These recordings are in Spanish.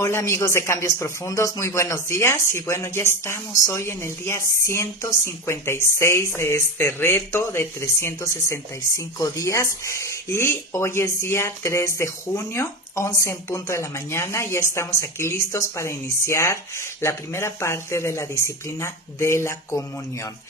Hola amigos de Cambios Profundos, muy buenos días y bueno, ya estamos hoy en el día 156 de este reto de 365 días y hoy es día 3 de junio, 11 en punto de la mañana y ya estamos aquí listos para iniciar la primera parte de la disciplina de la comunión.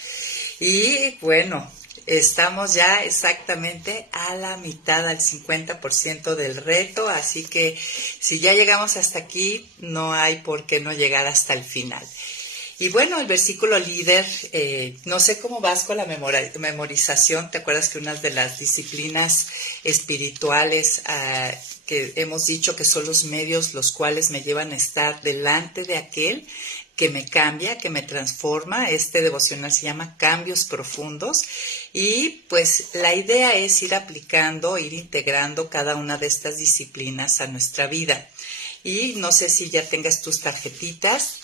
Y bueno, estamos ya exactamente a la mitad, al 50% del reto, así que si ya llegamos hasta aquí, no hay por qué no llegar hasta el final. Y bueno, el versículo líder, no sé cómo vas con la memorización. ¿Te acuerdas que una de las disciplinas espirituales que hemos dicho que son los medios los cuales me llevan a estar delante de aquel que me cambia, que me transforma? Este devocional se llama Cambios Profundos y pues la idea es ir aplicando, ir integrando cada una de estas disciplinas a nuestra vida. Y no sé si ya tengas tus tarjetitas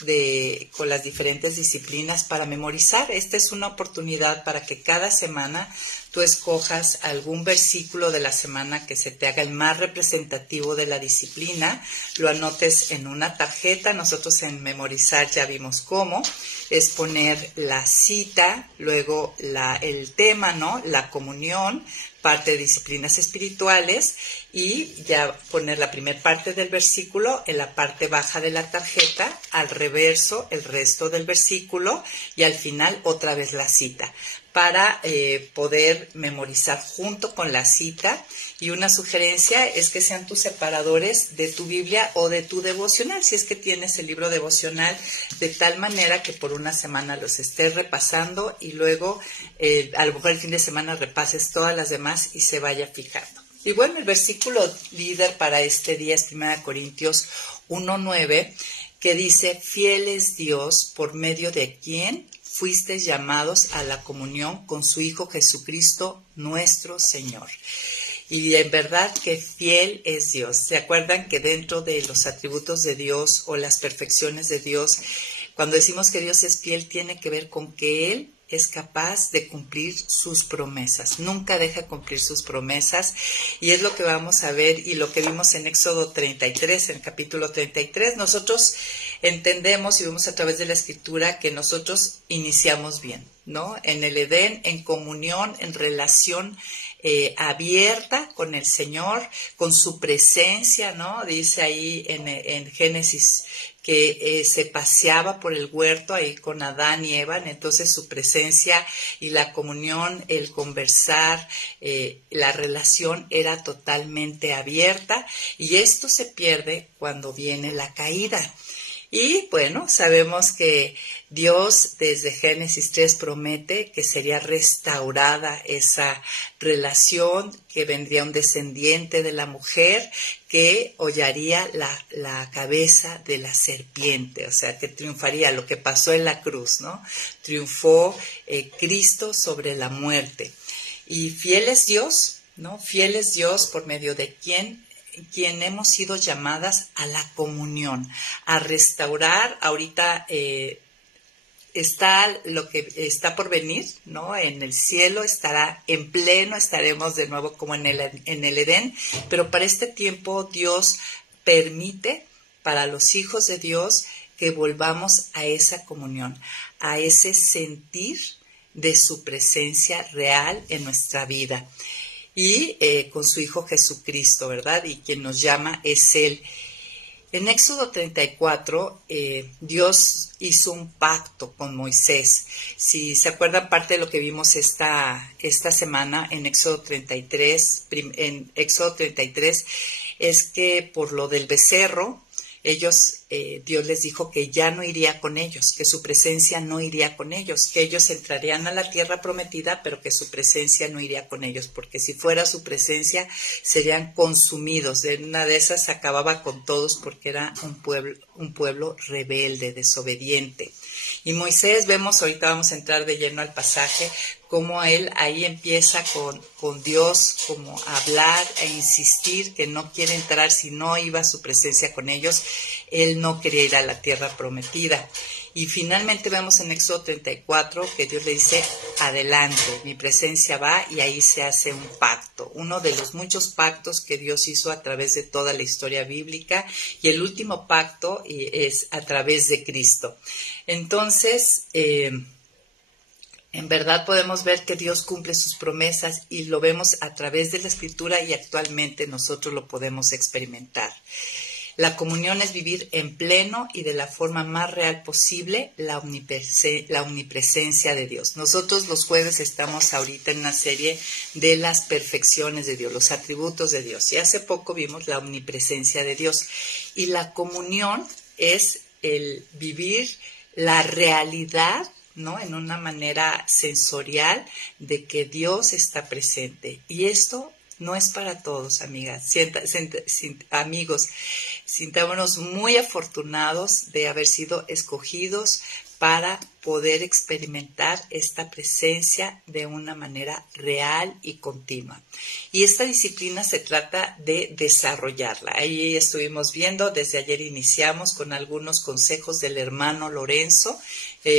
con las diferentes disciplinas para memorizar. Esta es una oportunidad para que cada semana tú escojas algún versículo de la semana que se te haga el más representativo de la disciplina, lo anotes en una tarjeta. Nosotros en Memorizar ya vimos cómo. Es poner la cita, luego el tema, ¿no? La comunión, parte de disciplinas espirituales, y ya poner la primera parte del versículo en la parte baja de la tarjeta, al reverso el resto del versículo y al final otra vez la cita, para poder memorizar junto con la cita. Y una sugerencia es que sean tus separadores de tu Biblia o de tu devocional, si es que tienes el libro devocional, de tal manera que por una semana los estés repasando y luego a lo mejor el fin de semana repases todas las demás y se vaya fijando. Y bueno, el versículo líder para este día es 1 Corintios 1:9, que dice: fiel es Dios, por medio de quien fuisteis llamados a la comunión con su Hijo Jesucristo, nuestro Señor. Y en verdad que fiel es Dios. ¿Se acuerdan que dentro de los atributos de Dios o las perfecciones de Dios, cuando decimos que Dios es fiel, tiene que ver con que Él es capaz de cumplir sus promesas? Nunca deja de cumplir sus promesas, y es lo que vamos a ver y lo que vimos en Éxodo 33, en el capítulo 33. Nosotros entendemos y vemos a través de la Escritura que nosotros iniciamos bien, ¿no? En el Edén, en comunión, en relación abierta con el Señor, con su presencia, ¿no? Dice ahí en Génesis que se paseaba por el huerto ahí con Adán y Eva. Entonces su presencia y la comunión, el conversar, la relación era totalmente abierta, y esto se pierde cuando viene la caída. Y bueno, sabemos que Dios desde Génesis 3 promete que sería restaurada esa relación, que vendría un descendiente de la mujer que hollaría la cabeza de la serpiente, o sea, que triunfaría lo que pasó en la cruz, ¿no? Triunfó Cristo sobre la muerte. Y fiel es Dios, ¿no? Fiel es Dios por medio de quien hemos sido llamadas a la comunión, a restaurar. Ahorita está lo que está por venir, ¿no? En el cielo estará en pleno, estaremos de nuevo como en el Edén, pero para este tiempo Dios permite para los hijos de Dios que volvamos a esa comunión, a ese sentir de su presencia real en nuestra vida. Y con su Hijo Jesucristo, ¿verdad? Y quien nos llama es Él. En Éxodo 34, Dios hizo un pacto con Moisés. Si se acuerdan, parte de lo que vimos esta semana en Éxodo 33, es que por lo del becerro, Dios les dijo que ya no iría con ellos, que su presencia no iría con ellos, que ellos entrarían a la tierra prometida, pero que su presencia no iría con ellos, porque si fuera su presencia serían consumidos. En una de esas acababa con todos, porque era un pueblo rebelde, desobediente. Y Moisés, vemos, ahorita vamos a entrar de lleno al pasaje, cómo él ahí empieza con Dios, como a hablar e insistir que no quiere entrar si no iba su presencia con ellos. Él no quería ir a la tierra prometida. Y finalmente vemos en Éxodo 34 que Dios le dice, adelante, mi presencia va, y ahí se hace un pacto, uno de los muchos pactos que Dios hizo a través de toda la historia bíblica, y el último pacto es a través de Cristo. Entonces, en verdad podemos ver que Dios cumple sus promesas y lo vemos a través de la Escritura, y actualmente nosotros lo podemos experimentar. La comunión es vivir en pleno y de la forma más real posible la omnipresencia de Dios. Nosotros los jueves estamos ahorita en una serie de las perfecciones de Dios, los atributos de Dios. Y hace poco vimos la omnipresencia de Dios. Y la comunión es el vivir la realidad, ¿no?, en una manera sensorial de que Dios está presente. Y esto no es para todos, amigas, amigos. Sintámonos muy afortunados de haber sido escogidos para poder experimentar esta presencia de una manera real y continua. Y esta disciplina se trata de desarrollarla. Ahí estuvimos viendo, desde ayer iniciamos con algunos consejos del hermano Lorenzo,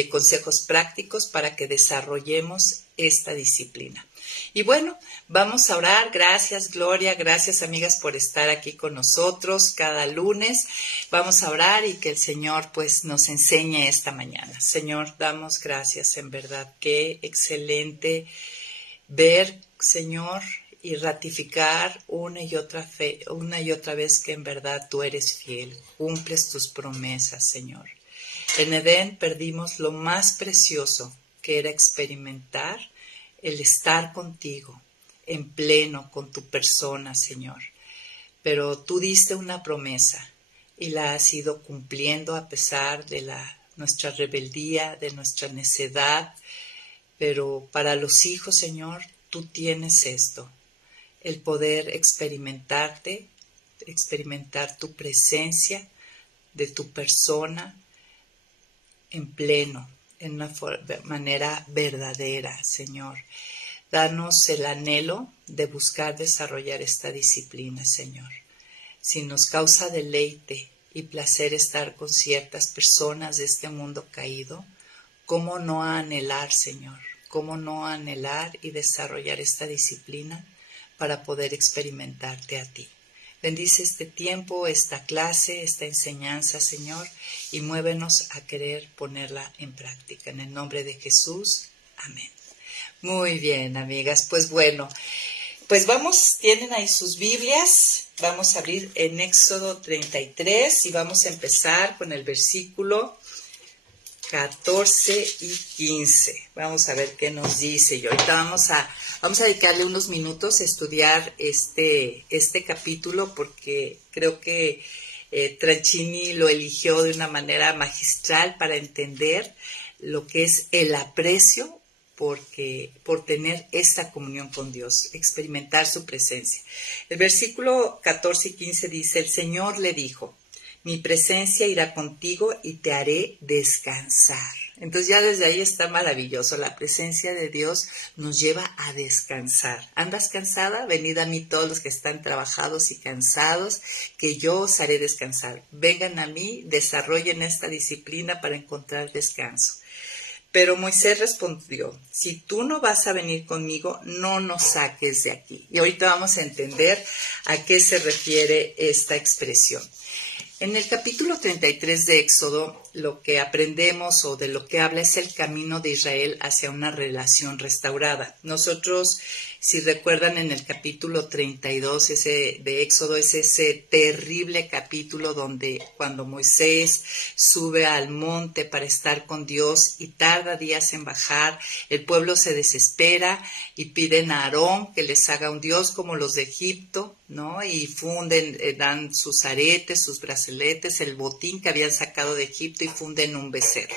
consejos prácticos para que desarrollemos esta disciplina. Y bueno, vamos a orar. Gracias, Gloria. Gracias, amigas, por estar aquí con nosotros cada lunes. Vamos a orar y que el Señor pues nos enseñe esta mañana. Señor, damos gracias, en verdad. Qué excelente ver, Señor, y ratificar una y otra vez que en verdad tú eres fiel. Cumples tus promesas, Señor. En Edén perdimos lo más precioso, que era experimentar el estar contigo, en pleno con tu persona, Señor. Pero tú diste una promesa y la has ido cumpliendo a pesar de nuestra rebeldía, de nuestra necedad. Pero para los hijos, Señor, tú tienes esto, el poder experimentar tu presencia, de tu persona, en pleno, en una manera verdadera, Señor. Danos el anhelo de buscar desarrollar esta disciplina, Señor. Si nos causa deleite y placer estar con ciertas personas de este mundo caído, ¿cómo no anhelar, Señor? ¿Cómo no anhelar y desarrollar esta disciplina para poder experimentarte a ti? Bendice este tiempo, esta clase, esta enseñanza, Señor, y muévenos a querer ponerla en práctica. En el nombre de Jesús, amén. Muy bien, amigas. Pues bueno, pues tienen ahí sus Biblias. Vamos a abrir en Éxodo 33 y vamos a empezar con el versículo 14 y 15. Vamos a ver qué nos dice. Y ahorita vamos a dedicarle unos minutos a estudiar este capítulo, porque creo que Tranchini lo eligió de una manera magistral para entender lo que es el aprecio por tener esta comunión con Dios, experimentar su presencia. El versículo 14 y 15 dice, el Señor le dijo, mi presencia irá contigo y te haré descansar. Entonces ya desde ahí está maravilloso. La presencia de Dios nos lleva a descansar. ¿Andas cansada? Venid a mí todos los que están trabajados y cansados, que yo os haré descansar. Vengan a mí, desarrollen esta disciplina para encontrar descanso. Pero Moisés respondió, si tú no vas a venir conmigo, no nos saques de aquí. Y ahorita vamos a entender a qué se refiere esta expresión. En el capítulo 33 de Éxodo, lo que aprendemos o de lo que habla es el camino de Israel hacia una relación restaurada. Nosotros, si recuerdan, en el capítulo 32 de Éxodo, es ese terrible capítulo donde cuando Moisés sube al monte para estar con Dios y tarda días en bajar, el pueblo se desespera y piden a Aarón que les haga un dios como los de Egipto, ¿no? Y dan sus aretes, sus brazaletes, el botín que habían sacado de Egipto y funden un becerro.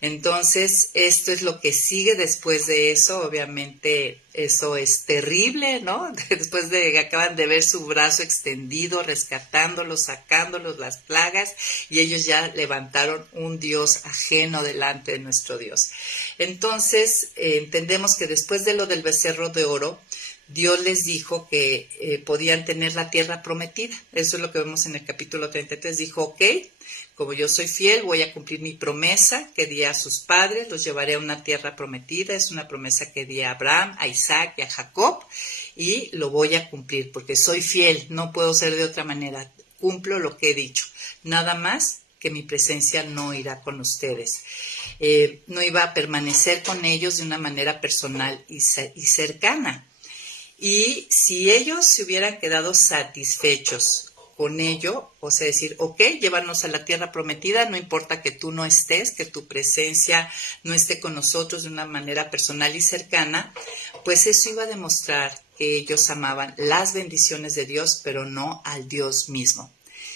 Entonces, esto es lo que sigue después de eso. Obviamente, eso es terrible, ¿no? Después de que acaban de ver su brazo extendido, rescatándolos, sacándolos las plagas, y ellos ya levantaron un Dios ajeno delante de nuestro Dios. Entonces, entendemos que después de lo del becerro de oro, Dios les dijo que podían tener la tierra prometida. Eso es lo que vemos en el capítulo 33. Dijo, ok, como yo soy fiel, voy a cumplir mi promesa que di a sus padres, los llevaré a una tierra prometida. Es una promesa que di a Abraham, a Isaac y a Jacob, y lo voy a cumplir porque soy fiel, no puedo ser de otra manera. Cumplo lo que he dicho. Nada más que mi presencia no irá con ustedes. No iba a permanecer con ellos de una manera personal y cercana. Y si ellos se hubieran quedado satisfechos con ello, o sea, decir, ok, llévanos a la tierra prometida, no importa que tú no estés, que tu presencia no esté con nosotros de una manera personal y cercana, pues eso iba a demostrar que ellos amaban las bendiciones de Dios, pero no al Dios mismo.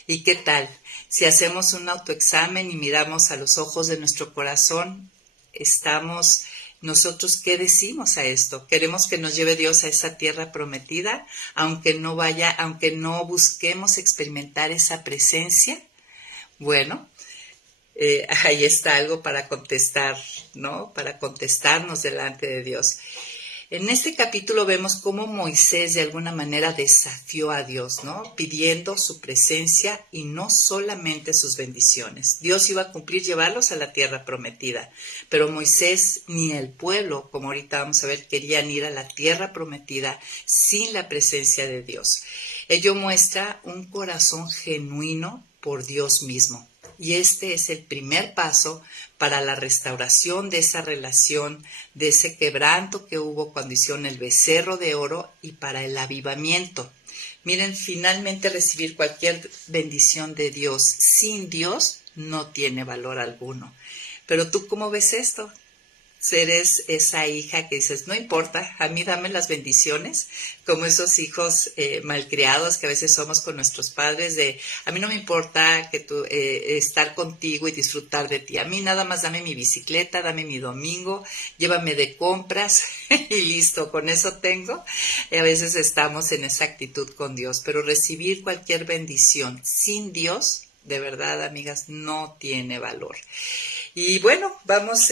¿Y qué tal? Si hacemos un autoexamen y miramos a los ojos de nuestro corazón, estamos... ¿Nosotros qué decimos a esto? ¿Queremos que nos lleve Dios a esa tierra prometida, aunque no busquemos experimentar esa presencia? Bueno, ahí está algo para contestar, ¿no? Para contestarnos delante de Dios. En este capítulo vemos cómo Moisés de alguna manera desafió a Dios, ¿no? Pidiendo su presencia y no solamente sus bendiciones. Dios iba a cumplir, llevarlos a la tierra prometida, pero Moisés ni el pueblo, como ahorita vamos a ver, querían ir a la tierra prometida sin la presencia de Dios. Ello muestra un corazón genuino por Dios mismo. Y este es el primer paso para la restauración de esa relación, de ese quebranto que hubo cuando hicieron el becerro de oro y para el avivamiento. Miren, finalmente recibir cualquier bendición de Dios sin Dios no tiene valor alguno. Pero ¿tú cómo ves esto? Eres esa hija que dices, no importa, a mí dame las bendiciones, como esos hijos malcriados que a veces somos con nuestros padres, de a mí no me importa que tú estar contigo y disfrutar de ti, a mí nada más dame mi bicicleta, dame mi domingo, llévame de compras y listo, con eso tengo. A veces estamos en esa actitud con Dios, pero recibir cualquier bendición sin Dios, de verdad, amigas, no tiene valor. Y bueno,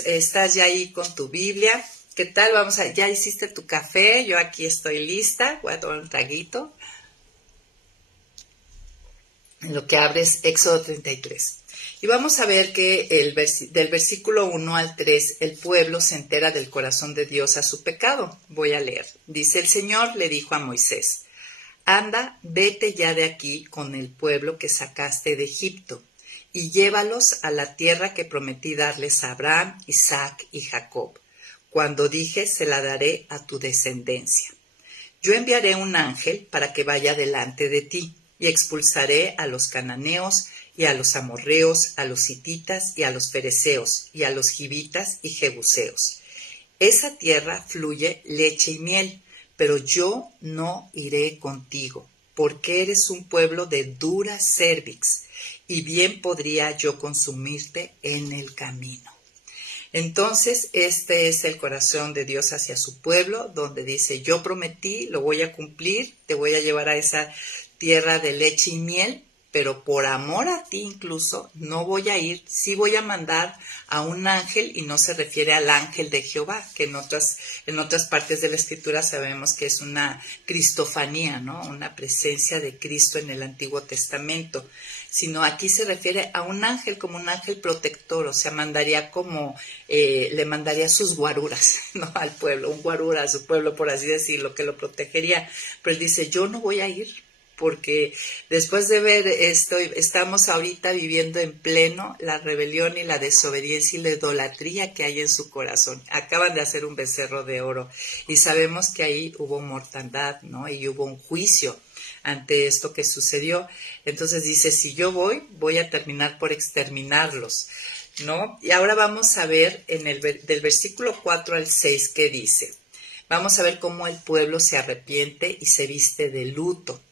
estás ya ahí con tu Biblia. ¿Qué tal? Ya hiciste tu café, yo aquí estoy lista, voy a tomar un traguito. En lo que abres Éxodo 33. Y vamos a ver que del versículo 1 al 3, el pueblo se entera del corazón de Dios a su pecado. Voy a leer. Dice, el Señor le dijo a Moisés, anda, vete ya de aquí con el pueblo que sacaste de Egipto y llévalos a la tierra que prometí darles a Abraham, Isaac y Jacob. Cuando dije, se la daré a tu descendencia. Yo enviaré un ángel para que vaya delante de ti y expulsaré a los cananeos y a los amorreos, a los hititas y a los fereceos y a los givitas y jebuseos. Esa tierra fluye leche y miel, pero yo no iré contigo, porque eres un pueblo de dura cervix, y bien podría yo consumirte en el camino. Entonces, este es el corazón de Dios hacia su pueblo, donde dice, yo prometí, lo voy a cumplir, te voy a llevar a esa tierra de leche y miel, pero por amor a ti incluso no voy a ir, sí voy a mandar a un ángel, y no se refiere al ángel de Jehová, que en otras partes de la Escritura sabemos que es una cristofanía, ¿no? Una presencia de Cristo en el Antiguo Testamento, sino aquí se refiere a un ángel como un ángel protector, o sea, le mandaría sus guaruras, ¿no? Al pueblo, un guarura a su pueblo, por así decirlo, que lo protegería, pero él dice, yo no voy a ir, porque después de ver esto, estamos ahorita viviendo en pleno la rebelión y la desobediencia y la idolatría que hay en su corazón. Acaban de hacer un becerro de oro y sabemos que ahí hubo mortandad, ¿no? Y hubo un juicio ante esto que sucedió. Entonces dice, si yo voy a terminar por exterminarlos, ¿no? Y ahora vamos a ver del versículo 4 al 6 qué dice. Vamos a ver cómo el pueblo se arrepiente y se viste de luto,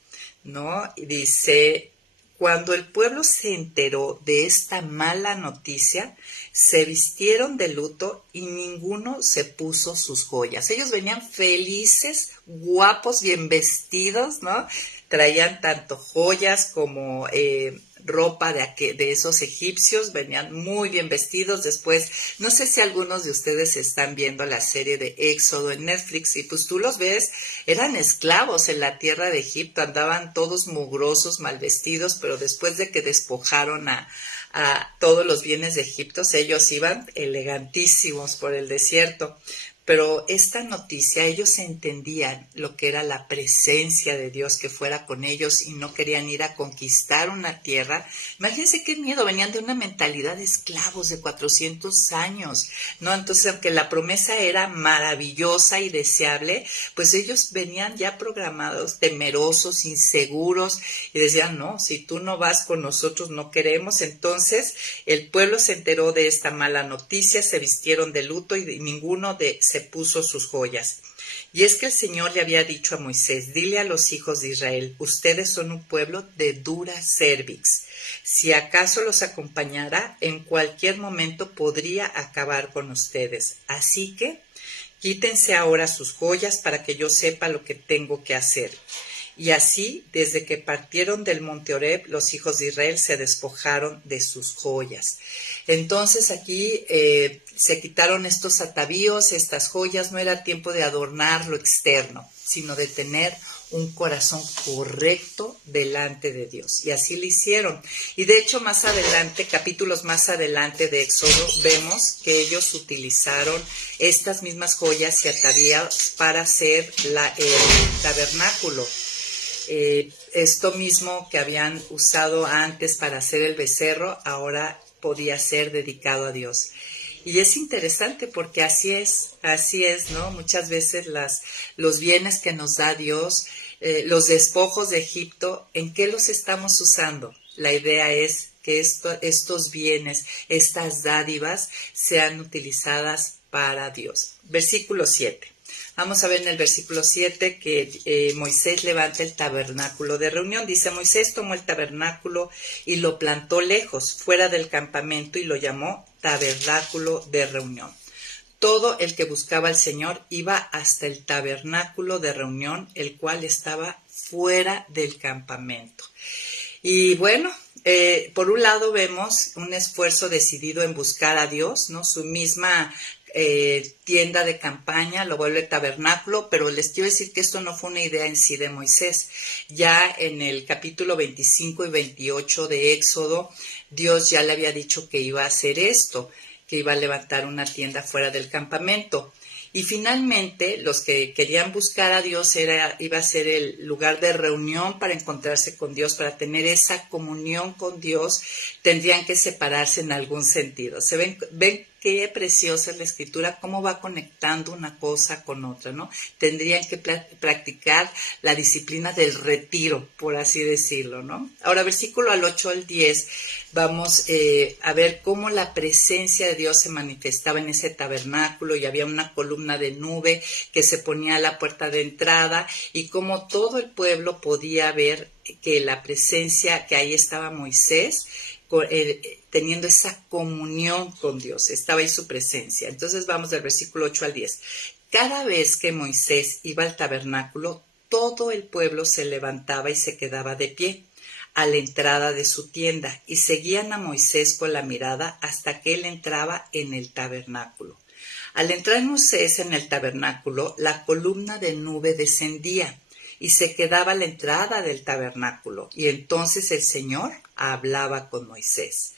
¿no? Y dice, cuando el pueblo se enteró de esta mala noticia, se vistieron de luto y ninguno se puso sus joyas. Ellos venían felices, guapos, bien vestidos, ¿no? Traían tanto joyas como ropa de esos egipcios, venían muy bien vestidos. Después, no sé si algunos de ustedes están viendo la serie de Éxodo en Netflix y pues tú los ves, eran esclavos en la tierra de Egipto, andaban todos mugrosos, mal vestidos, pero después de que despojaron a todos los bienes de Egipto, ellos iban elegantísimos por el desierto. Pero esta noticia, ellos entendían lo que era la presencia de Dios que fuera con ellos y no querían ir a conquistar una tierra. Imagínense qué miedo, venían de una mentalidad de esclavos de 400 años, ¿no? Entonces, aunque la promesa era maravillosa y deseable, pues ellos venían ya programados, temerosos, inseguros, y decían, no, si tú no vas con nosotros, no queremos. Entonces, el pueblo se enteró de esta mala noticia, se vistieron de luto y ninguno se puso sus joyas. Y es que el Señor le había dicho a Moisés, dile a los hijos de Israel, ustedes son un pueblo de dura cervix. Si acaso los acompañara, en cualquier momento podría acabar con ustedes. Así que quítense ahora sus joyas para que yo sepa lo que tengo que hacer. Y así, desde que partieron del monte Horeb, los hijos de Israel se despojaron de sus joyas. Entonces aquí se quitaron estos atavíos, estas joyas. No era tiempo de adornar lo externo, sino de tener un corazón correcto delante de Dios. Y así lo hicieron. Y de hecho más adelante, capítulos más adelante de Éxodo, vemos que ellos utilizaron estas mismas joyas y atavíos para hacer el tabernáculo. Esto mismo que habían usado antes para hacer el becerro, ahora podía ser dedicado a Dios. Y es interesante porque así es, ¿no? Muchas veces los bienes que nos da Dios, los despojos de Egipto, ¿en qué los estamos usando? La idea es que estos bienes, estas dádivas, sean utilizadas para Dios. Versículo 7. Vamos a ver en el versículo 7 que Moisés levanta el tabernáculo de reunión. Dice, Moisés tomó el tabernáculo y lo plantó lejos, fuera del campamento, y lo llamó tabernáculo de reunión. Todo el que buscaba al Señor iba hasta el tabernáculo de reunión, el cual estaba fuera del campamento. Y bueno, por un lado vemos un esfuerzo decidido en buscar a Dios, ¿no? Su misma tienda de campaña lo vuelve tabernáculo, pero les quiero decir que esto no fue una idea en sí de Moisés. Ya en el capítulo 25 y 28 de Éxodo, Dios ya le había dicho que iba a hacer esto, que iba a levantar una tienda fuera del campamento. Y finalmente, los que querían buscar a Dios iba a ser el lugar de reunión para encontrarse con Dios, para tener esa comunión con Dios, tendrían que separarse en algún sentido. ¿Ven qué preciosa es la Escritura, cómo va conectando una cosa con otra, ¿no? Tendrían que practicar la disciplina del retiro, por así decirlo, ¿no? Ahora, versículo al 8 al 10, vamos a ver cómo la presencia de Dios se manifestaba en ese tabernáculo y había una columna de nube que se ponía a la puerta de entrada y cómo todo el pueblo podía ver que la presencia, que ahí estaba Moisés, teniendo esa comunión con Dios, estaba ahí su presencia. Entonces vamos del versículo 8 al 10. Cada vez que Moisés iba al tabernáculo, todo el pueblo se levantaba y se quedaba de pie a la entrada de su tienda y seguían a Moisés con la mirada hasta que él entraba en el tabernáculo. Al entrar Moisés en el tabernáculo, la columna de nube descendía y se quedaba a la entrada del tabernáculo, y entonces el Señor hablaba con Moisés.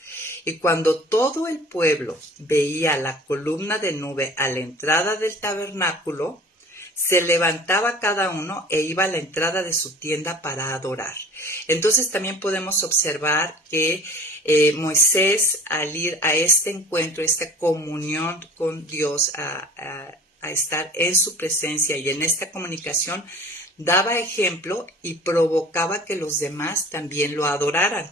Y cuando todo el pueblo veía la columna de nube a la entrada del tabernáculo, se levantaba cada uno e iba a la entrada de su tienda para adorar. Entonces también podemos observar que Moisés, al ir a este encuentro, esta comunión con Dios, a estar en su presencia y en esta comunicación, daba ejemplo y provocaba que los demás también lo adoraran.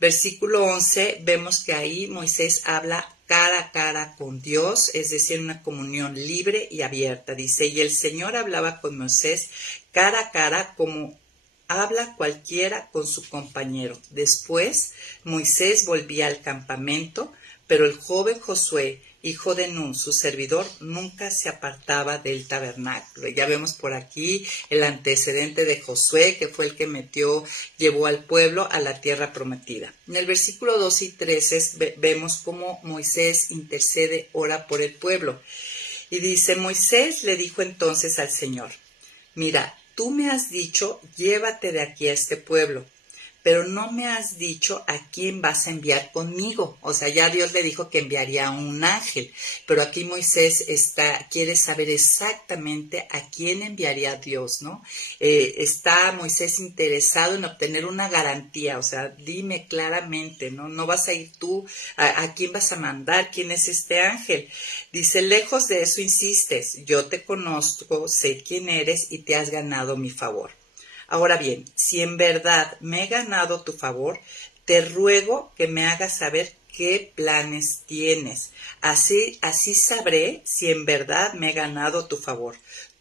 Versículo 11, vemos que ahí Moisés habla cara a cara con Dios, es decir, una comunión libre y abierta. Dice, y el Señor hablaba con Moisés cara a cara como habla cualquiera con su compañero. Después, Moisés volvía al campamento, pero el joven Josué hijo de Nun, su servidor, nunca se apartaba del tabernáculo. Ya vemos por aquí el antecedente de Josué, que fue el que llevó al pueblo a la tierra prometida. En el versículo 2 y 13 vemos cómo Moisés intercede, ora por el pueblo. Y dice, Moisés le dijo entonces al Señor, mira, tú me has dicho, llévate de aquí a este pueblo, pero no me has dicho a quién vas a enviar conmigo. O sea, ya Dios le dijo que enviaría a un ángel, pero aquí Moisés quiere saber exactamente a quién enviaría Dios, ¿no? Está Moisés interesado en obtener una garantía, o sea, dime claramente, ¿no? No vas a ir tú, ¿a quién vas a mandar? ¿Quién es este ángel? Dice, lejos de eso insistes, yo te conozco, sé quién eres y te has ganado mi favor. Ahora bien, si en verdad me he ganado tu favor, te ruego que me hagas saber qué planes tienes. Así sabré si en verdad me he ganado tu favor.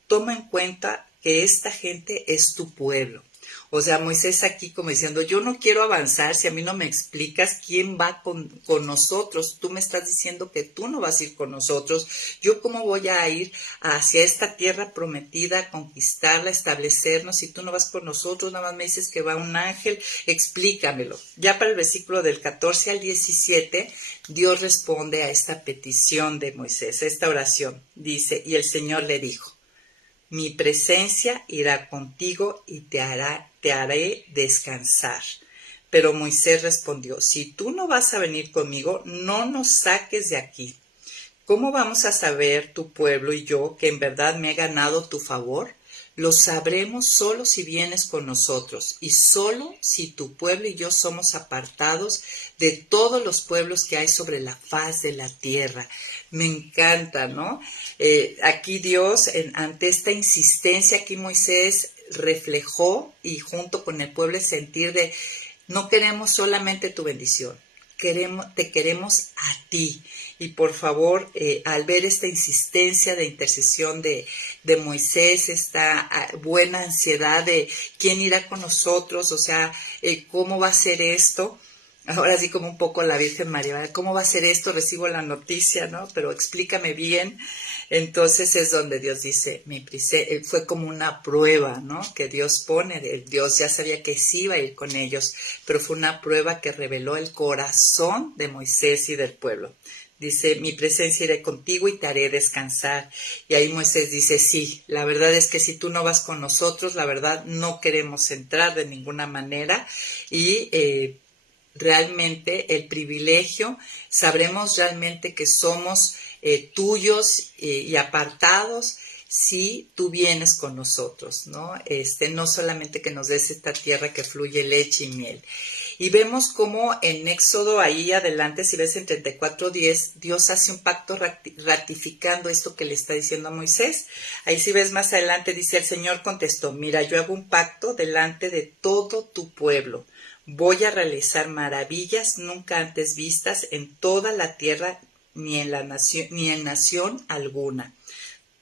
Toma en cuenta que esta gente es tu pueblo. O sea, Moisés aquí como diciendo, yo no quiero avanzar si a mí no me explicas quién va con nosotros. Tú me estás diciendo que tú no vas a ir con nosotros. ¿Yo cómo voy a ir hacia esta tierra prometida, conquistarla, establecernos si tú no vas con nosotros? Nada más me dices que va un ángel, explícamelo. Ya para el versículo del 14 al 17, Dios responde a esta petición de Moisés, a esta oración. Dice, y el Señor le dijo, mi presencia irá contigo y te haré descansar. Pero Moisés respondió, si tú no vas a venir conmigo, no nos saques de aquí. ¿Cómo vamos a saber tu pueblo y yo que en verdad me he ganado tu favor? Lo sabremos solo si vienes con nosotros y solo si tu pueblo y yo somos apartados de todos los pueblos que hay sobre la faz de la tierra. Me encanta, ¿no? Aquí Dios, ante esta insistencia, aquí Moisés reflejó y junto con el pueblo el sentir de no queremos solamente tu bendición, te queremos a ti. Y por favor, al ver esta insistencia de intercesión de Moisés, esta buena ansiedad de quién irá con nosotros, o sea, cómo va a ser esto. Ahora sí como un poco la Virgen María, ¿cómo va a ser esto? Recibo la noticia, ¿no? Pero explícame bien. Entonces es donde Dios dice, fue como una prueba, ¿no? Que Dios pone, Dios ya sabía que sí iba a ir con ellos, pero fue una prueba que reveló el corazón de Moisés y del pueblo. Dice, mi presencia iré contigo y te haré descansar. Y ahí Moisés dice, sí, la verdad es que si tú no vas con nosotros, la verdad no queremos entrar de ninguna manera y realmente el privilegio, sabremos realmente que somos tuyos y apartados si tú vienes con nosotros, ¿no? No solamente que nos des esta tierra que fluye leche y miel. Y vemos cómo en Éxodo, ahí adelante, si ves en 34:10, Dios hace un pacto ratificando esto que le está diciendo a Moisés. Ahí si ves más adelante, dice, el Señor contestó, mira, yo hago un pacto delante de todo tu pueblo. Voy a realizar maravillas nunca antes vistas en toda la tierra ni en nación alguna.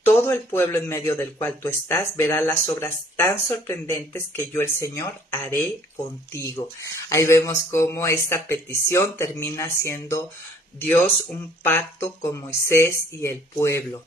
Todo el pueblo en medio del cual tú estás verá las obras tan sorprendentes que yo, el Señor, haré contigo. Ahí vemos cómo esta petición termina siendo Dios un pacto con Moisés y el pueblo.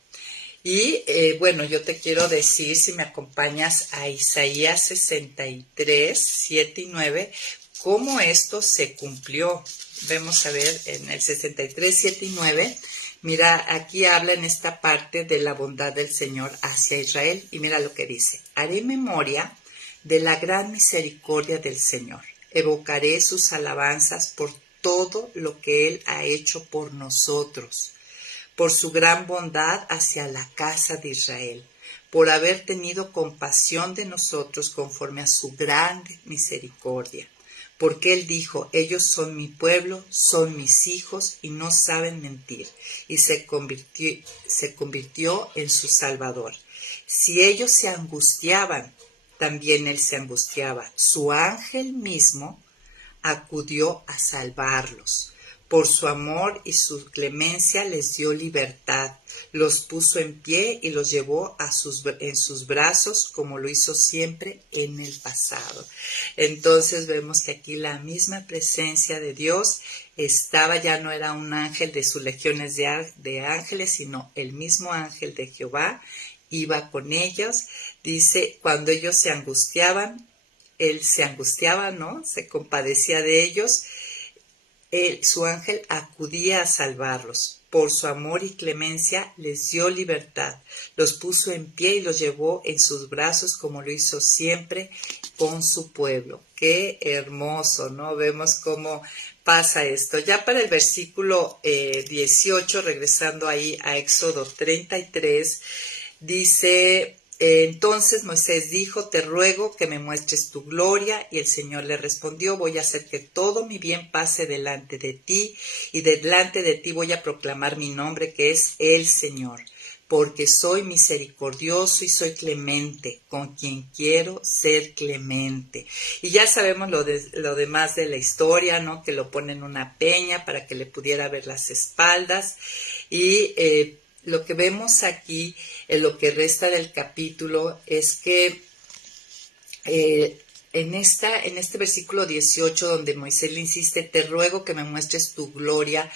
Y bueno, yo te quiero decir, si me acompañas a Isaías 63, 7 y 9, cómo esto se cumplió. Vamos a ver en el 63, 7 y 9. Mira, aquí habla en esta parte de la bondad del Señor hacia Israel. Y mira lo que dice. Haré memoria de la gran misericordia del Señor. Evocaré sus alabanzas por todo lo que Él ha hecho por nosotros, por su gran bondad hacia la casa de Israel, por haber tenido compasión de nosotros conforme a su gran misericordia. Porque Él dijo, ellos son mi pueblo, son mis hijos y no saben mentir. Y se convirtió en su Salvador. Si ellos se angustiaban, también Él se angustiaba. Su ángel mismo acudió a salvarlos. Por su amor y su clemencia les dio libertad, los puso en pie y los llevó en sus brazos como lo hizo siempre en el pasado. Entonces vemos que aquí la misma presencia de Dios estaba, ya no era un ángel de sus legiones de ángeles, sino el mismo ángel de Jehová iba con ellos. Dice, cuando ellos se angustiaban, él se angustiaba, ¿no? Se compadecía de ellos. Su ángel acudía a salvarlos. Por su amor y clemencia les dio libertad, los puso en pie y los llevó en sus brazos como lo hizo siempre con su pueblo. Qué hermoso, ¿no? Vemos cómo pasa esto. Ya para el versículo 18, regresando ahí a Éxodo 33, dice... Entonces Moisés dijo, te ruego que me muestres tu gloria, y el Señor le respondió, voy a hacer que todo mi bien pase delante de ti, y delante de ti voy a proclamar mi nombre, que es el Señor, porque soy misericordioso y soy clemente, con quien quiero ser clemente. Y ya sabemos lo demás de la historia, ¿no? Que lo pone en una peña para que le pudiera ver las espaldas, y lo que vemos aquí, en lo que resta del capítulo, es que en este versículo 18, donde Moisés le insiste, te ruego que me muestres tu gloria,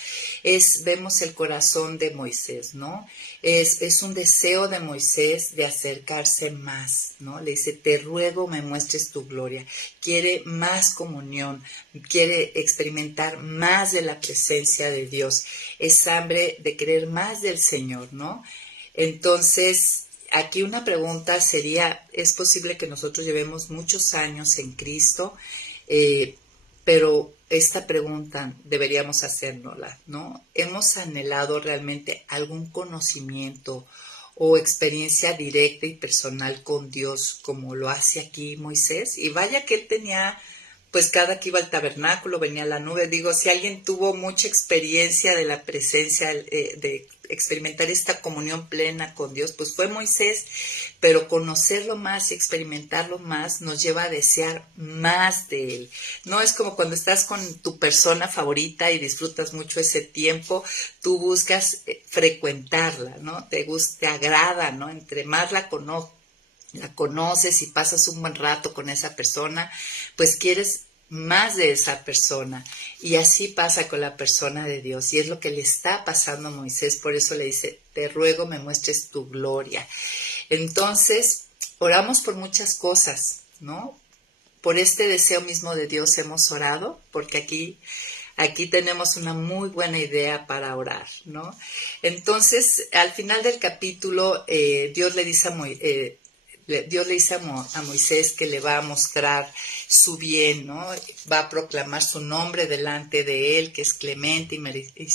vemos el corazón de Moisés, ¿no? Es un deseo de Moisés de acercarse más, ¿no? Le dice, te ruego me muestres tu gloria. Quiere más comunión, quiere experimentar más de la presencia de Dios. Es hambre de querer más del Señor, ¿no? Entonces, aquí una pregunta sería, ¿es posible que nosotros llevemos muchos años en Cristo? Pero esta pregunta deberíamos hacérnosla, ¿no? ¿Hemos anhelado realmente algún conocimiento o experiencia directa y personal con Dios como lo hace aquí Moisés? Y vaya que él tenía, pues cada que iba al tabernáculo venía la nube. Digo, si alguien tuvo mucha experiencia de la presencia, de experimentar esta comunión plena con Dios, pues fue Moisés, pero conocerlo más y experimentarlo más nos lleva a desear más de Él. No es como cuando estás con tu persona favorita y disfrutas mucho ese tiempo, tú buscas frecuentarla, ¿no? Te agrada, ¿no? Entre más la conoces y pasas un buen rato con esa persona, pues quieres más de esa persona. Y así pasa con la persona de Dios. Y es lo que le está pasando a Moisés. Por eso le dice, te ruego me muestres tu gloria. Entonces, oramos por muchas cosas, ¿no? Por este deseo mismo de Dios hemos orado, porque aquí tenemos una muy buena idea para orar, ¿no? Entonces, al final del capítulo, Dios le dice a Moisés que le va a mostrar su bien, ¿no? Va a proclamar su nombre delante de él, que es clemente y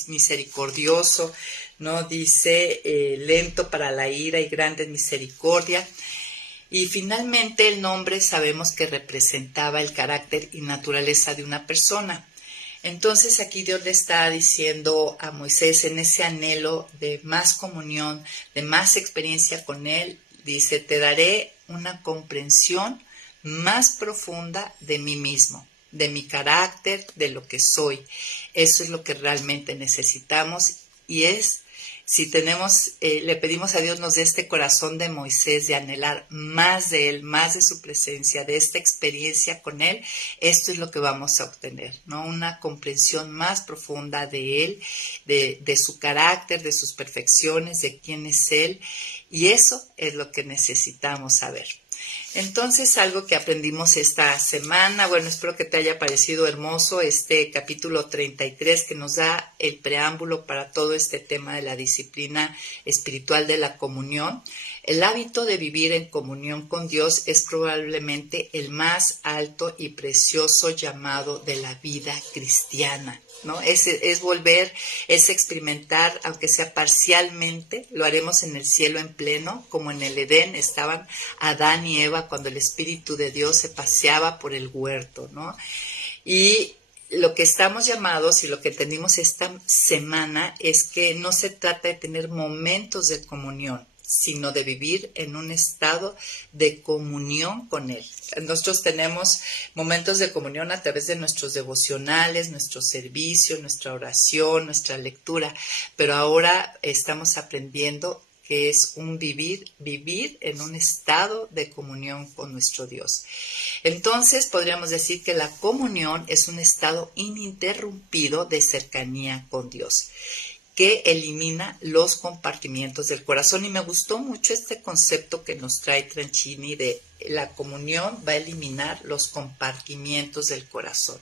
misericordioso, ¿no? Dice, lento para la ira y grande en misericordia. Y finalmente el nombre sabemos que representaba el carácter y naturaleza de una persona. Entonces aquí Dios le está diciendo a Moisés, en ese anhelo de más comunión, de más experiencia con él, dice, te daré una comprensión más profunda de mí mismo, de mi carácter, de lo que soy. Eso es lo que realmente necesitamos, y si le pedimos a Dios nos dé este corazón de Moisés, de anhelar más de Él, más de su presencia, de esta experiencia con Él, esto es lo que vamos a obtener, ¿no? Una comprensión más profunda de Él, de su carácter, de sus perfecciones, de quién es Él, y eso es lo que necesitamos saber. Entonces, algo que aprendimos esta semana, bueno, espero que te haya parecido hermoso este capítulo 33 que nos da el preámbulo para todo este tema de la disciplina espiritual de la comunión. El hábito de vivir en comunión con Dios es probablemente el más alto y precioso llamado de la vida cristiana, ¿no? Es volver, es experimentar, aunque sea parcialmente, lo haremos en el cielo en pleno, como en el Edén estaban Adán y Eva cuando el Espíritu de Dios se paseaba por el huerto, ¿no? Y lo que estamos llamados y lo que entendimos esta semana es que no se trata de tener momentos de comunión, sino de vivir en un estado de comunión con Él. Nosotros tenemos momentos de comunión a través de nuestros devocionales, nuestro servicio, nuestra oración, nuestra lectura, pero ahora estamos aprendiendo que es un vivir en un estado de comunión con nuestro Dios. Entonces, podríamos decir que la comunión es un estado ininterrumpido de cercanía con Dios, que elimina los compartimientos del corazón. Y me gustó mucho este concepto que nos trae Tranchini de la comunión va a eliminar los compartimientos del corazón.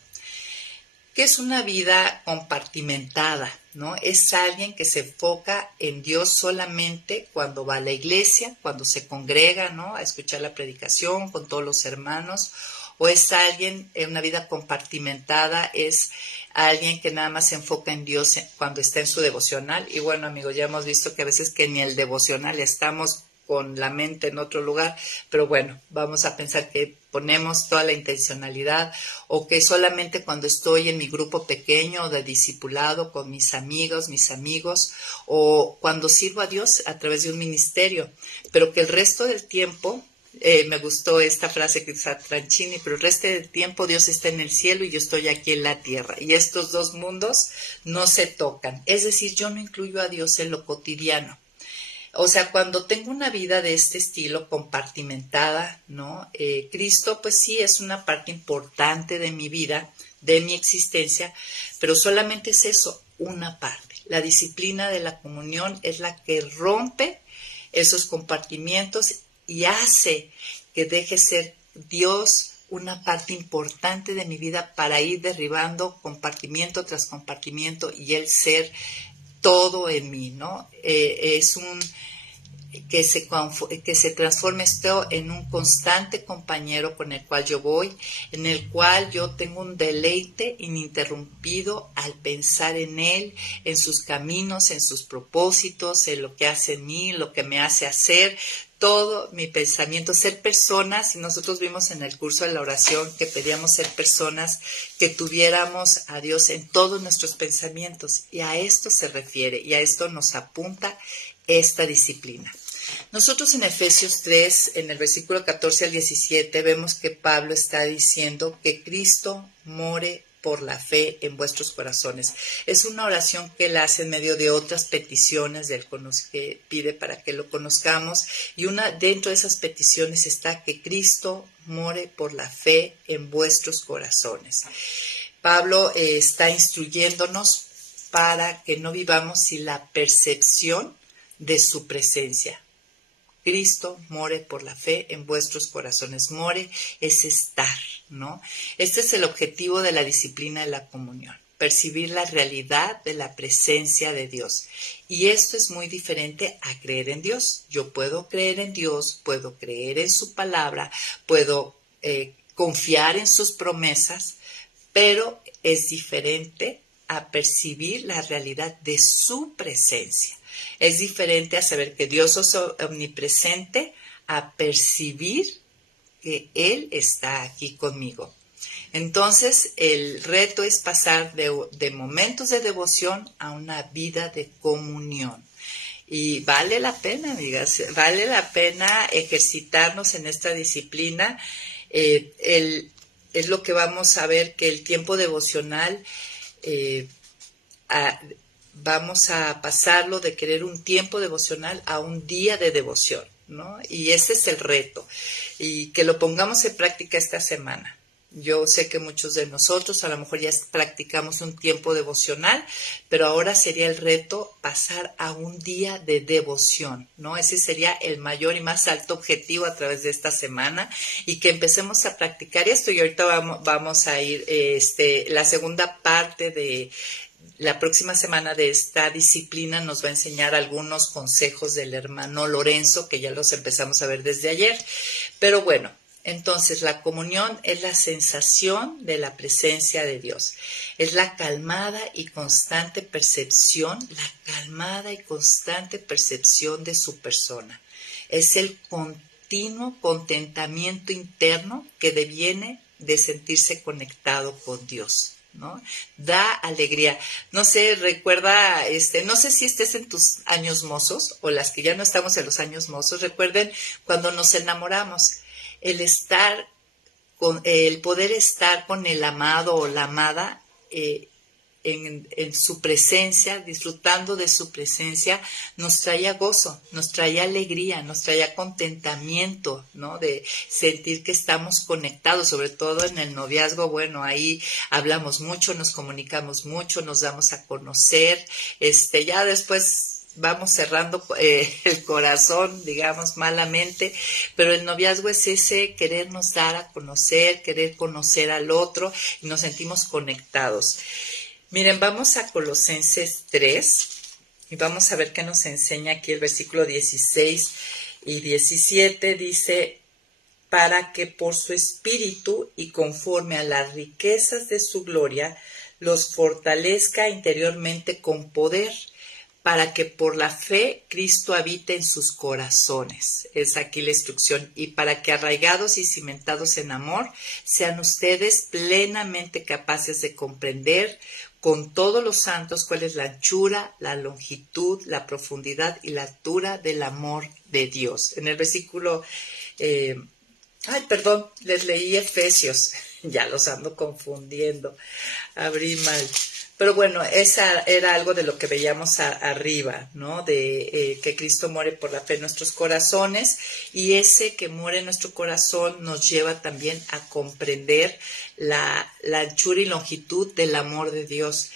¿Qué es una vida compartimentada? ¿No? Es alguien que se enfoca en Dios solamente cuando va a la iglesia, cuando se congrega, ¿no? A escuchar la predicación con todos los hermanos. O es alguien en una vida compartimentada, es alguien que nada más se enfoca en Dios cuando está en su devocional. Y bueno, amigos, ya hemos visto que a veces que ni el devocional estamos con la mente en otro lugar, pero bueno, vamos a pensar que ponemos toda la intencionalidad, o que solamente cuando estoy en mi grupo pequeño de discipulado con mis amigos, o cuando sirvo a Dios a través de un ministerio, pero que el resto del tiempo, me gustó esta frase que usa Tranchini, pero el resto del tiempo Dios está en el cielo y yo estoy aquí en la tierra, y estos dos mundos no se tocan. Es decir, yo no incluyo a Dios en lo cotidiano. O sea, cuando tengo una vida de este estilo compartimentada, ¿no? Cristo, pues sí, es una parte importante de mi vida, de mi existencia, pero solamente es eso, una parte. La disciplina de la comunión es la que rompe esos compartimientos y hace que deje ser Dios una parte importante de mi vida para ir derribando compartimiento tras compartimiento y Él ser todo en mí, ¿no? Es un que se transforme esto en un constante compañero con el cual yo voy, en el cual yo tengo un deleite ininterrumpido al pensar en Él, en sus caminos, en sus propósitos, en lo que hace en mí, lo que me hace hacer, todo mi pensamiento, ser personas. Y nosotros vimos en el curso de la oración que pedíamos ser personas que tuviéramos a Dios en todos nuestros pensamientos, y a esto se refiere, y a esto nos apunta esta disciplina. Nosotros en Efesios 3, en el versículo 14 al 17, vemos que Pablo está diciendo que Cristo more por la fe en vuestros corazones. Es una oración que él hace en medio de otras peticiones que pide para que lo conozcamos, y dentro de esas peticiones está que Cristo more por la fe en vuestros corazones. Pablo está instruyéndonos para que no vivamos sin la percepción de su presencia. Cristo more por la fe en vuestros corazones. More es estar, ¿no? Este es el objetivo de la disciplina de la comunión, percibir la realidad de la presencia de Dios. Y esto es muy diferente a creer en Dios. Yo puedo creer en Dios, puedo creer en su palabra, puedo confiar en sus promesas, pero es diferente a percibir la realidad de su presencia. Es diferente a saber que Dios es omnipresente, a percibir que Él está aquí conmigo. Entonces, el reto es pasar de momentos de devoción a una vida de comunión. Y vale la pena, amigas, vale la pena ejercitarnos en esta disciplina. Es lo que vamos a ver, que el tiempo devocional vamos a pasarlo de querer un tiempo devocional a un día de devoción, ¿no? Y ese es el reto, y que lo pongamos en práctica esta semana. Yo sé que muchos de nosotros a lo mejor ya practicamos un tiempo devocional, pero ahora sería el reto pasar a un día de devoción, ¿no? Ese sería el mayor y más alto objetivo a través de esta semana, y que empecemos a practicar esto. Y ahorita vamos a ir, la segunda parte de la próxima semana de esta disciplina nos va a enseñar algunos consejos del hermano Lorenzo, que ya los empezamos a ver desde ayer. Pero bueno, entonces la comunión es la sensación de la presencia de Dios. Es la calmada y constante percepción de su persona. Es el continuo contentamiento interno que deviene de sentirse conectado con Dios, ¿no? Da alegría. No sé, recuerda, no sé si estés en tus años mozos o las que ya no estamos en los años mozos, recuerden cuando nos enamoramos, el estar el poder estar con el amado o la amada en su presencia, disfrutando de su presencia, nos traía gozo, nos traía alegría, nos traía contentamiento, ¿no? De sentir que estamos conectados, sobre todo en el noviazgo. Bueno, ahí hablamos mucho, nos comunicamos mucho, nos damos a conocer, ya después vamos cerrando el corazón, digamos, malamente, pero el noviazgo es ese querernos dar a conocer, querer conocer al otro, y nos sentimos conectados. Miren, vamos a Colosenses 3 y vamos a ver qué nos enseña aquí el versículo 16 y 17. Dice, para que por su espíritu y conforme a las riquezas de su gloria, los fortalezca interiormente con poder, para que por la fe Cristo habite en sus corazones. Es aquí la instrucción. Y para que arraigados y cimentados en amor, sean ustedes plenamente capaces de comprender con todos los santos cuál es la anchura, la longitud, la profundidad y la altura del amor de Dios. En el versículo, les leí Efesios, ya los ando confundiendo, abrí mal. Pero bueno, esa era algo de lo que veíamos arriba, ¿no? De que Cristo muere por la fe en nuestros corazones, y ese que muere en nuestro corazón nos lleva también a comprender la anchura y longitud del amor de Dios.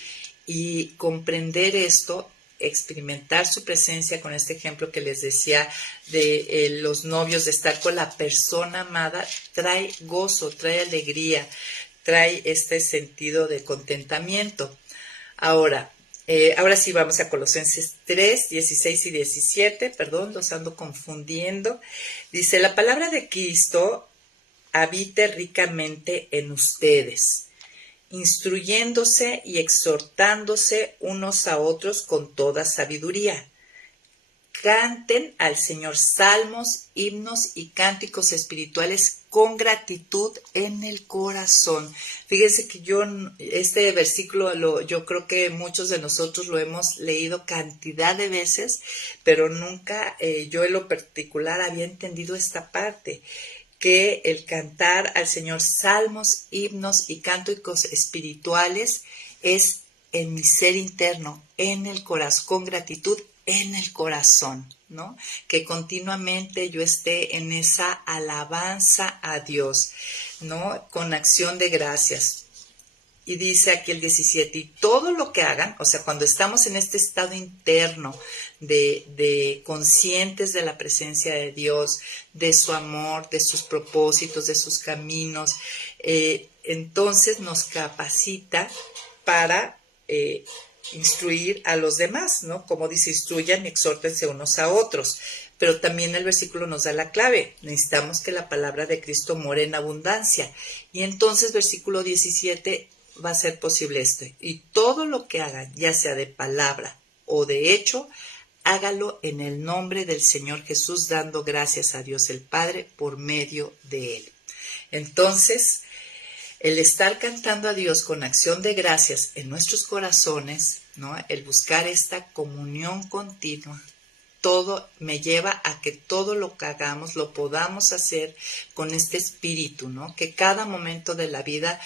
Y comprender esto, experimentar su presencia con este ejemplo que les decía de los novios, de estar con la persona amada, trae gozo, trae alegría, trae este sentido de contentamiento. Ahora sí vamos a Colosenses 3, 16 y 17, perdón, los ando confundiendo. Dice, la palabra de Cristo habite ricamente en ustedes, instruyéndose y exhortándose unos a otros con toda sabiduría. Canten al Señor salmos, himnos y cánticos espirituales con gratitud en el corazón. Fíjense que este versículo yo creo que muchos de nosotros lo hemos leído cantidad de veces, pero nunca yo en lo particular había entendido esta parte, que el cantar al Señor salmos, himnos y cánticos espirituales es en mi ser interno, en el corazón, con gratitud en el corazón, ¿no? Que continuamente yo esté en esa alabanza a Dios, ¿no? Con acción de gracias. Y dice aquí el 17, y todo lo que hagan, o sea, cuando estamos en este estado interno de conscientes de la presencia de Dios, de su amor, de sus propósitos, de sus caminos, entonces nos capacita para instruir a los demás, ¿no? Como dice, instruyan y exhórtense unos a otros. Pero también el versículo nos da la clave. Necesitamos que la palabra de Cristo more en abundancia. Y entonces, versículo 17, va a ser posible esto. Y todo lo que hagan, ya sea de palabra o de hecho, hágalo en el nombre del Señor Jesús, dando gracias a Dios el Padre por medio de Él. Entonces, el estar cantando a Dios con acción de gracias en nuestros corazones, ¿no? El buscar esta comunión continua, todo me lleva a que todo lo que hagamos lo podamos hacer con este espíritu, ¿no? Que cada momento de la vida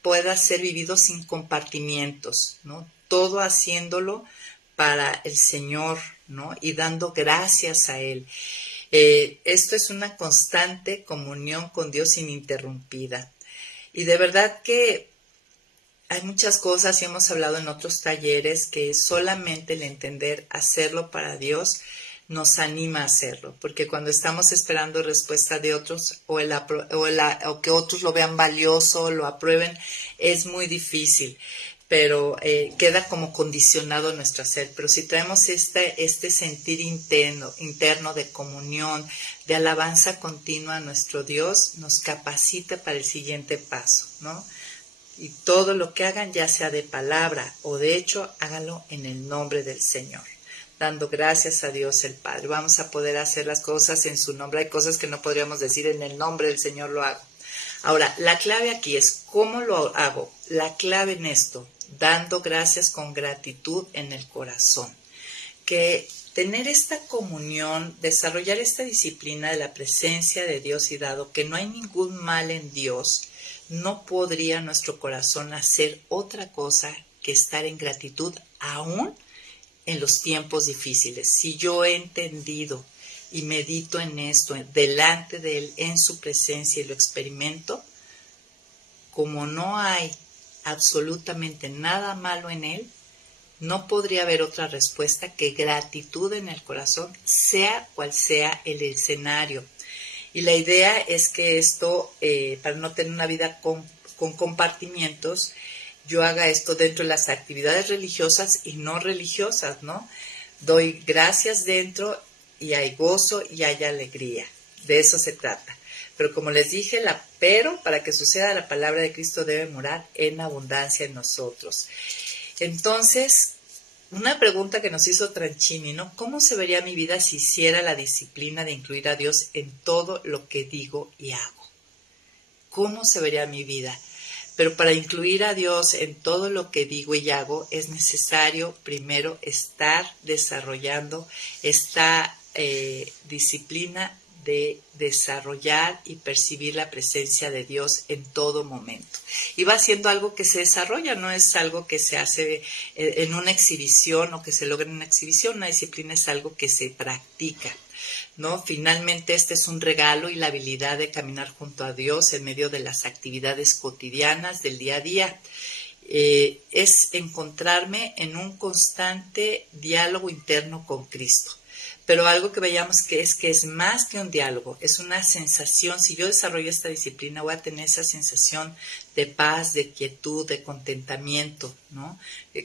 pueda ser vivido sin compartimientos, ¿no? Todo haciéndolo para el Señor, ¿no? Y dando gracias a Él. Esto es una constante comunión con Dios ininterrumpida. Y de verdad que hay muchas cosas, y hemos hablado en otros talleres, que solamente el entender hacerlo para Dios nos anima a hacerlo, porque cuando estamos esperando respuesta de otros o que otros lo vean valioso, lo aprueben, es muy difícil, pero queda como condicionado nuestro hacer. Pero si traemos este sentir interno de comunión, de alabanza continua a nuestro Dios, nos capacita para el siguiente paso, ¿no? Y todo lo que hagan, ya sea de palabra o de hecho, háganlo en el nombre del Señor, dando gracias a Dios el Padre. Vamos a poder hacer las cosas en su nombre. Hay cosas que no podríamos decir en el nombre del Señor lo hago. Ahora, la clave aquí es cómo lo hago. la clave en esto, dando gracias con gratitud en el corazón. Que tener esta comunión, desarrollar esta disciplina de la presencia de Dios y dado que no hay ningún mal en Dios, no podría nuestro corazón hacer otra cosa que estar en gratitud aún en los tiempos difíciles. Si yo he entendido y medito en esto, delante de Él, en su presencia y lo experimento, como no hay absolutamente nada malo en Él, no podría haber otra respuesta que gratitud en el corazón, sea cual sea el escenario. Y la idea es que esto, para no tener una vida con compartimientos, yo haga esto dentro de las actividades religiosas y no religiosas, ¿no? Doy gracias dentro y hay gozo y hay alegría. De eso se trata. Pero como les dije, pero para que suceda la palabra de Cristo debe morar en abundancia en nosotros. Entonces, una pregunta que nos hizo Tranchini, ¿no? ¿Cómo se vería mi vida si hiciera la disciplina de incluir a Dios en todo lo que digo y hago? ¿Cómo se vería mi vida? Pero para incluir a Dios en todo lo que digo y hago es necesario primero estar desarrollando esta disciplina de desarrollar y percibir la presencia de Dios en todo momento. Y va siendo algo que se desarrolla, no es algo que se hace en una exhibición o que se logra en una exhibición. Una disciplina es algo que se practica, ¿no? Finalmente este es un regalo y la habilidad de caminar junto a Dios en medio de las actividades cotidianas del día a día. Es encontrarme en un constante diálogo interno con Cristo. Pero algo que veamos que es más que un diálogo, es una sensación. Si yo desarrollo esta disciplina, voy a tener esa sensación de paz, de quietud, de contentamiento, ¿no?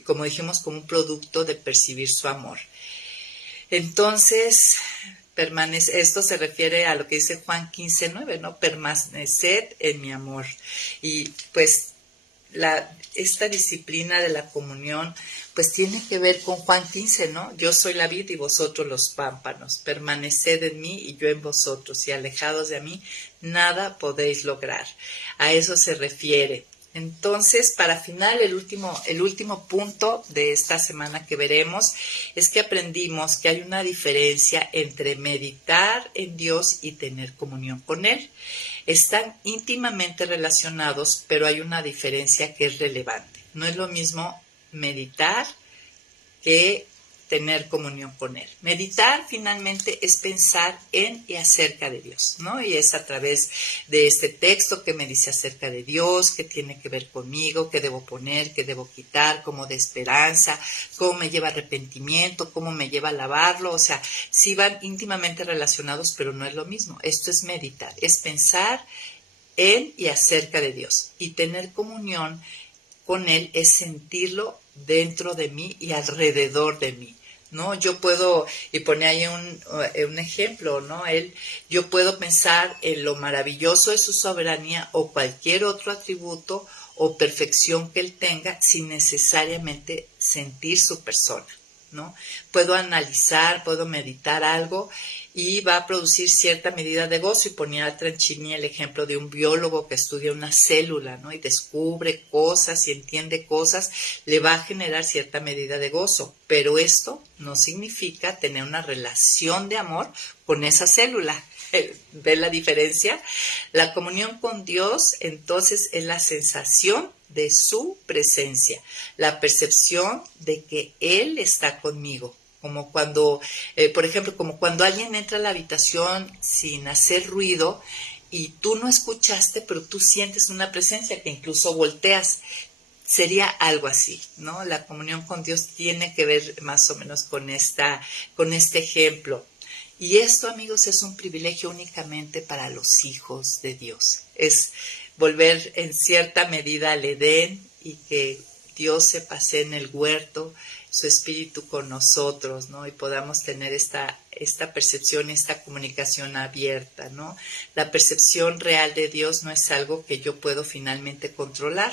Como dijimos, como un producto de percibir su amor. Entonces, esto se refiere a lo que dice Juan 15:9, ¿no? Permaneced en mi amor. Y pues esta disciplina de la comunión pues tiene que ver con Juan 15, ¿no? Yo soy la vid y vosotros los pámpanos. Permaneced en mí y yo en vosotros, y alejados de mí, nada podéis lograr. A eso se refiere. Entonces, para final, el último punto de esta semana que veremos es que aprendimos que hay una diferencia entre meditar en Dios y tener comunión con Él. Están íntimamente relacionados, pero hay una diferencia que es relevante. No es lo mismo meditar que tener comunión con Él. Meditar finalmente es pensar en y acerca de Dios, ¿no? Y es a través de este texto que me dice acerca de Dios, qué tiene que ver conmigo, qué debo poner, qué debo quitar, cómo de esperanza, cómo me lleva a arrepentimiento, cómo me lleva a alabarlo. O sea, sí van íntimamente relacionados, pero no es lo mismo. Esto es meditar, es pensar en y acerca de Dios. Y tener comunión con Él es sentirlo dentro de mí y alrededor de mí, ¿no? Yo puedo, y pone ahí un ejemplo, ¿no? Yo puedo pensar en lo maravilloso de su soberanía o cualquier otro atributo o perfección que Él tenga sin necesariamente sentir su persona, ¿no? Puedo analizar, puedo meditar algo y va a producir cierta medida de gozo. Y ponía a Tranchini el ejemplo de un biólogo que estudia una célula, ¿no? Y descubre cosas y entiende cosas, le va a generar cierta medida de gozo. Pero esto no significa tener una relación de amor con esa célula. ¿Ven la diferencia? La comunión con Dios, entonces, es la sensación de su presencia, la percepción de que Él está conmigo. Como cuando, por ejemplo, como cuando alguien entra a la habitación sin hacer ruido y tú no escuchaste, pero tú sientes una presencia que incluso volteas. Sería algo así, ¿no? La comunión con Dios tiene que ver más o menos con este ejemplo. Y esto, amigos, es un privilegio únicamente para los hijos de Dios. Es volver en cierta medida al Edén y que Dios se pase en el huerto, su espíritu con nosotros, ¿no? Y podamos tener esta percepción, esta comunicación abierta, ¿no? La percepción real de Dios no es algo que yo puedo finalmente controlar.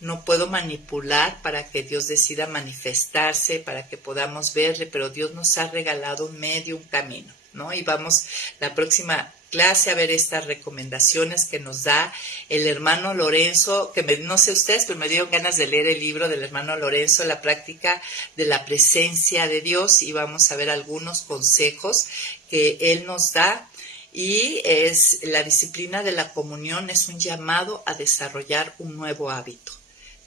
No puedo manipular para que Dios decida manifestarse, para que podamos verle, pero Dios nos ha regalado un medio, un camino. ¿no? Y vamos la próxima clase a ver estas recomendaciones que nos da el hermano Lorenzo, que no sé ustedes, pero me dieron ganas de leer el libro del hermano Lorenzo, La práctica de la presencia de Dios, y vamos a ver algunos consejos que él nos da. Y es la disciplina de la comunión, es un llamado a desarrollar un nuevo hábito.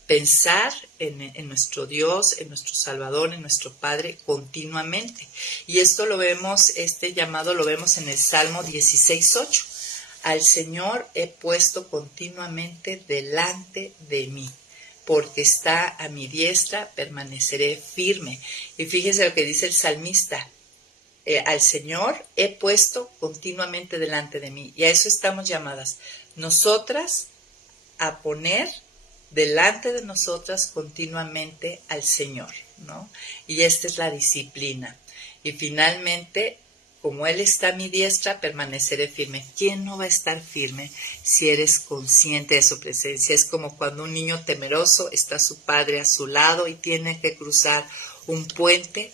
Pensar en nuestro Dios, en nuestro Salvador, en nuestro Padre continuamente. Y esto lo vemos, este llamado lo vemos en el Salmo 16:8. Al Señor he puesto continuamente delante de mí, porque está a mi diestra, permaneceré firme. Y fíjense lo que dice el salmista. Al Señor he puesto continuamente delante de mí. Y a eso estamos llamadas nosotras, a poner delante de nosotras continuamente al Señor, ¿no? Y esta es la disciplina. Y finalmente, como Él está a mi diestra, permaneceré firme. ¿Quién no va a estar firme si eres consciente de su presencia? Es como cuando un niño temeroso está su padre a su lado y tiene que cruzar un puente,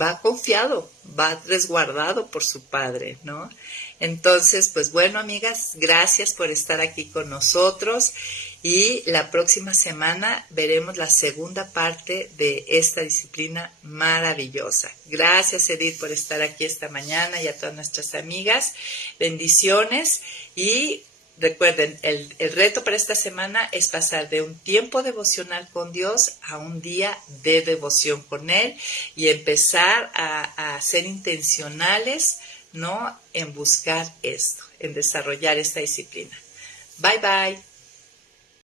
va confiado, va resguardado por su padre, ¿no? Entonces, pues bueno, amigas, gracias por estar aquí con nosotros, y la próxima semana veremos la segunda parte de esta disciplina maravillosa. Gracias, Edith, por estar aquí esta mañana, y a todas nuestras amigas. Bendiciones, y recuerden, el reto para esta semana es pasar de un tiempo devocional con Dios a un día de devoción con Él, y empezar a ser intencionales, ¿no?, en buscar esto, en desarrollar esta disciplina. Bye, bye.